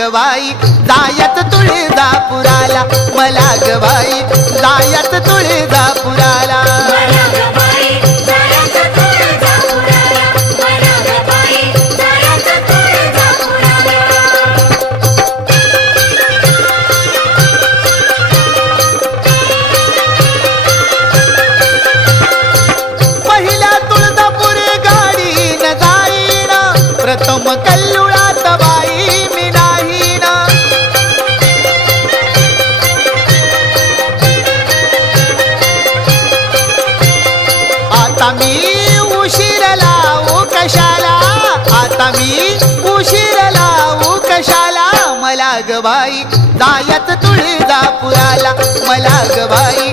ग बाई जायत तुळजापुराला, मला ग बाई जायत तुळजापुराला. पहिल्या तुळजापुरी गाडीन जाईन, प्रथम कल्लुळात बाई मी नाहीन. आता मी उशीर लावू कशाला, आता मी उशीर लावू कशाला, मला ग बाई जायत तुळजापुराला, मला ग बाई